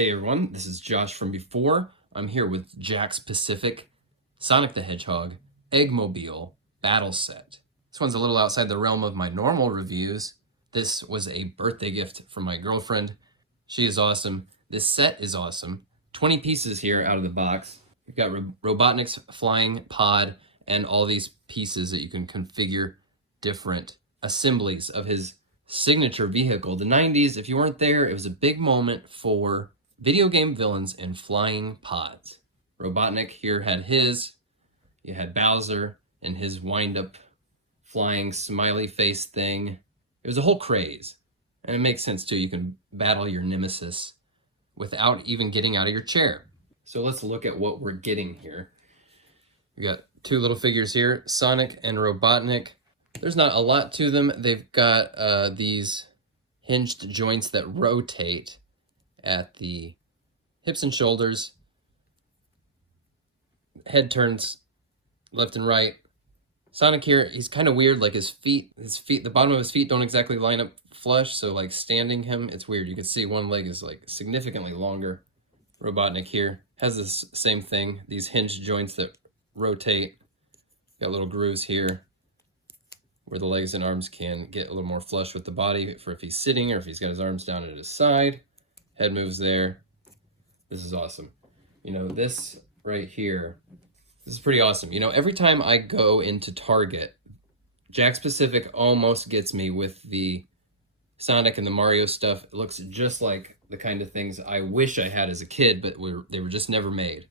Hey everyone, this is Josh from before. I'm here with Jakks Pacific, Sonic the Hedgehog, Eggmobile battle set. This one's a little outside the realm of my normal reviews. This was a birthday gift from my girlfriend. She is awesome. This set is awesome. 20 pieces here out of the box. You've got Robotnik's flying pod and all these pieces that you can configure different assemblies of his signature vehicle. The 90s, if you weren't there, it was a big moment for video game villains and flying pods. Robotnik here had his. You had Bowser and his wind-up flying smiley face thing. It was a whole craze. And it makes sense too. You can battle your nemesis without even getting out of your chair. So let's look at what we're getting here. We got two little figures here, Sonic and Robotnik. There's not a lot to them. They've got these hinged joints that rotate at the hips and shoulders. Head turns left and right. Sonic here, he's kind of weird, like his feet, the bottom of his feet don't exactly line up flush, so like standing him, it's weird. You can see one leg is like significantly longer. Robotnik here has this same thing, these hinged joints that rotate. Got little grooves here where the legs and arms can get a little more flush with the body for if he's sitting or if he's got his arms down at his side. Head moves there. This is awesome. You know, this right here, this is pretty awesome. You know, every time I go into Target, Jakks Pacific almost gets me with the Sonic and the Mario stuff. It looks just like the kind of things I wish I had as a kid, but they were just never made.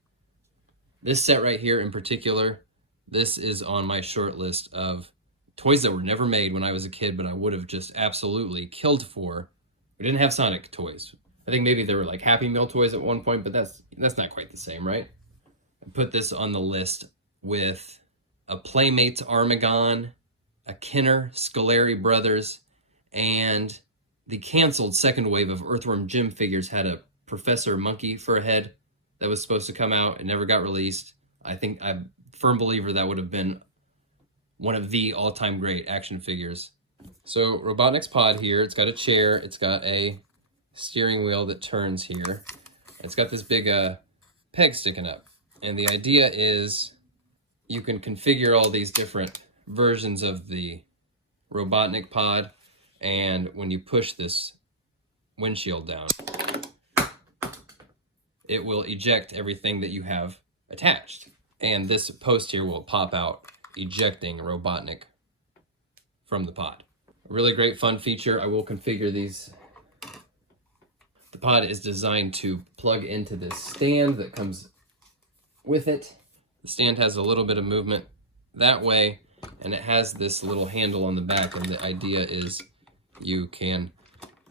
This set right here in particular, this is on my short list of toys that were never made when I was a kid, but I would have just absolutely killed for. We didn't have Sonic toys. I think maybe there were like Happy Meal toys at one point, but that's not quite the same, right? I put this on the list with a Playmates Armagon, a Kenner Scolari Brothers, and the canceled second wave of Earthworm Jim figures had a Professor Monkey for a head that was supposed to come out. It never got released. I think I'm a firm believer that would have been one of the all-time great action figures. So Robotnik's pod here, it's got a chair, it's got a steering wheel that turns here. It's got this big peg sticking up. And the idea is you can configure all these different versions of the Robotnik pod, and when you push this windshield down, it will eject everything that you have attached. And this post here will pop out, ejecting Robotnik from the pod. A really great fun feature. I will configure these. The pod is designed to plug into this stand that comes with it. The stand has a little bit of movement that way, and it has this little handle on the back, and the idea is you can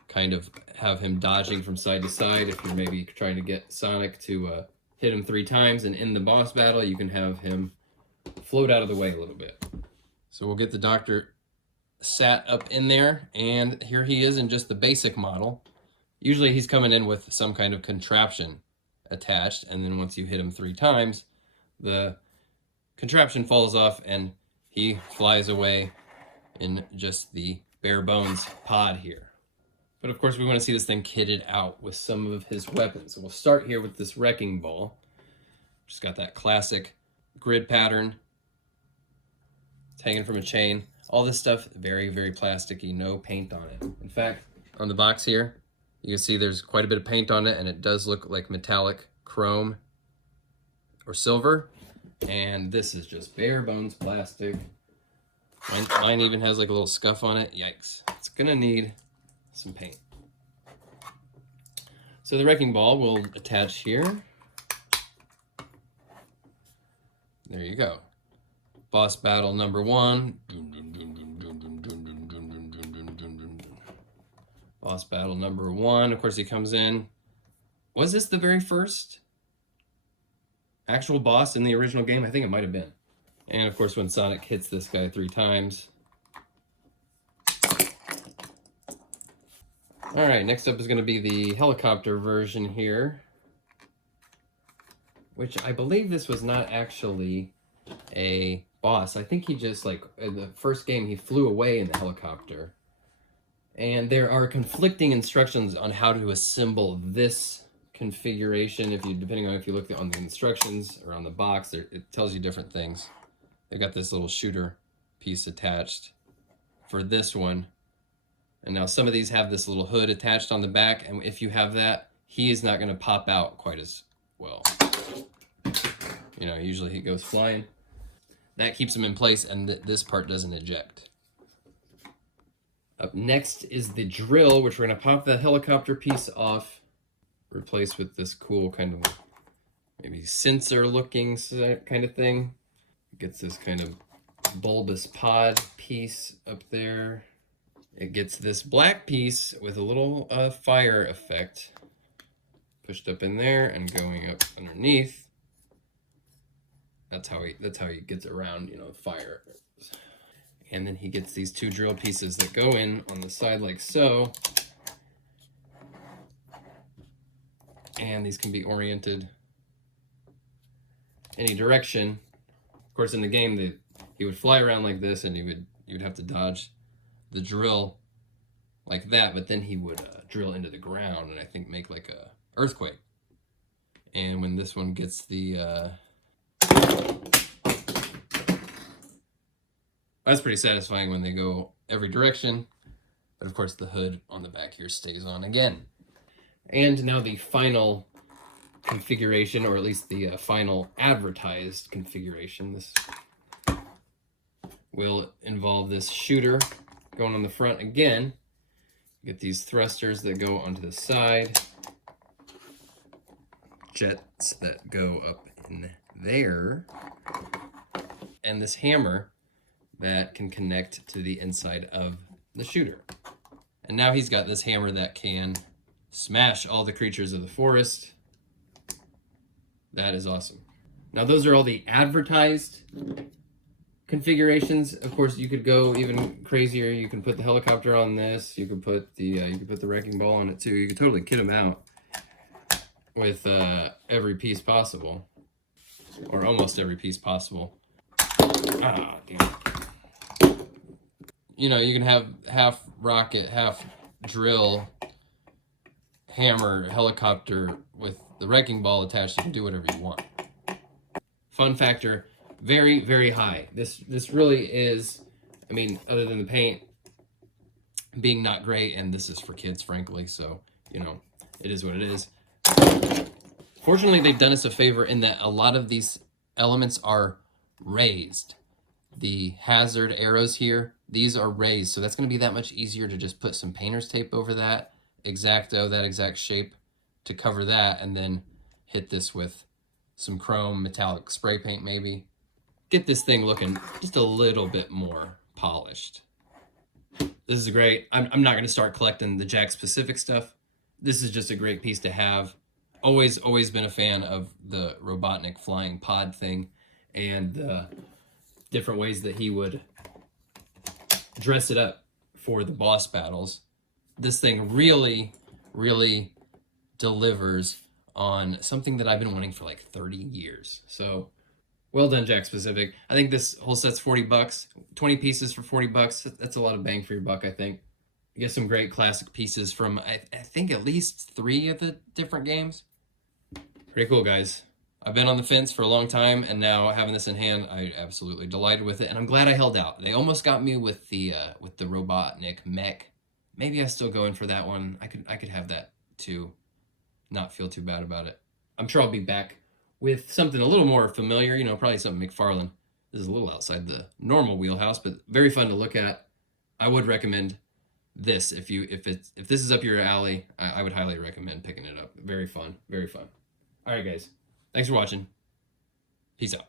kind of have him dodging from side to side if you're maybe trying to get Sonic to hit him 3 times, and in the boss battle you can have him float out of the way a little bit. So we'll get the doctor sat up in there, and here he is in just the basic model. Usually he's coming in with some kind of contraption attached, and then once you hit him 3 times, the contraption falls off and he flies away in just the bare bones pod here. But of course we want to see this thing kitted out with some of his weapons. So we'll start here with this wrecking ball. Just got that classic grid pattern. It's hanging from a chain. All this stuff, very, very plasticky, no paint on it. In fact, on the box here, you can see there's quite a bit of paint on it, and it does look like metallic chrome or silver. And this is just bare bones plastic. Mine even has like a little scuff on it. Yikes. It's gonna need some paint. So the wrecking ball will attach here. There you go. Boss battle number 1. Boss battle number 1. Of course, he comes in. Was this the very first actual boss in the original game? I think it might have been. And of course, when Sonic hits this guy 3 times. All right, next up is going to be the helicopter version here, which I believe this was not actually a boss. I think he just, like, in the first game, he flew away in the helicopter. And there are conflicting instructions on how to assemble this configuration. If you, depending on if you look on the instructions or on the box, it tells you different things. They got this little shooter piece attached for this one. And now some of these have this little hood attached on the back, and if you have that, he is not going to pop out quite as well. You know, usually he goes flying. That keeps him in place, and this part doesn't eject. Up next is the drill, which we're going to pop the helicopter piece off, replace with this cool kind of maybe sensor looking kind of thing. Gets this kind of bulbous pod piece up there. It gets this black piece with a little fire effect pushed up in there and going up underneath. That's how he gets around, you know, fire. And then he gets these two drill pieces that go in on the side like so. And these can be oriented any direction. Of course, in the game, he would fly around like this, and you would have to dodge the drill like that, but then he would drill into the ground and I think make like a earthquake. And when this one gets the that's pretty satisfying when they go every direction, but of course the hood on the back here stays on again. And now the final configuration, or at least the final advertised configuration. This will involve this shooter going on the front again. Get these thrusters that go onto the side, jets that go up in there, and this hammer that can connect to the inside of the shooter. And now he's got this hammer that can smash all the creatures of the forest. That is awesome. Now those are all the advertised configurations. Of course, you could go even crazier. You can put the helicopter on this. You could put the wrecking ball on it too. You could totally kit them out with every piece possible, or almost every piece possible. Ah, damn. You know, you can have half rocket, half drill, hammer, helicopter with the wrecking ball attached. You can do whatever you want. Fun factor, very, very high. This really is, I mean, other than the paint being not great, and this is for kids, frankly, so, you know, it is what it is. Fortunately, they've done us a favor in that a lot of these elements are raised. The hazard arrows here, these are raised, so that's going to be that much easier to just put some painter's tape over that, X-Acto, that exact shape, to cover that, and then hit this with some chrome metallic spray paint maybe. Get this thing looking just a little bit more polished. This is great. I'm not going to start collecting the Jakks specific stuff. This is just a great piece to have. Always been a fan of the Robotnik flying pod thing, and the different ways that he would dress it up for the boss battles. This thing really, really delivers on something that I've been wanting for like 30 years. So well done, Jakks Pacific. I think this whole set's $40. 20 pieces for $40. That's a lot of bang for your buck, I think. You get some great classic pieces from, I think, at least 3 of the different games. Pretty cool, guys. I've been on the fence for a long time, and now having this in hand, I'm absolutely delighted with it, and I'm glad I held out. They almost got me with the Robotnik mech. Maybe I still go in for that one. I could have that too. Not feel too bad about it. I'm sure I'll be back with something a little more familiar, you know, probably something McFarlane. This is a little outside the normal wheelhouse, but very fun to look at. I would recommend this if this is up your alley. I would highly recommend picking it up. Very fun, very fun. All right, guys. Thanks for watching. Peace out.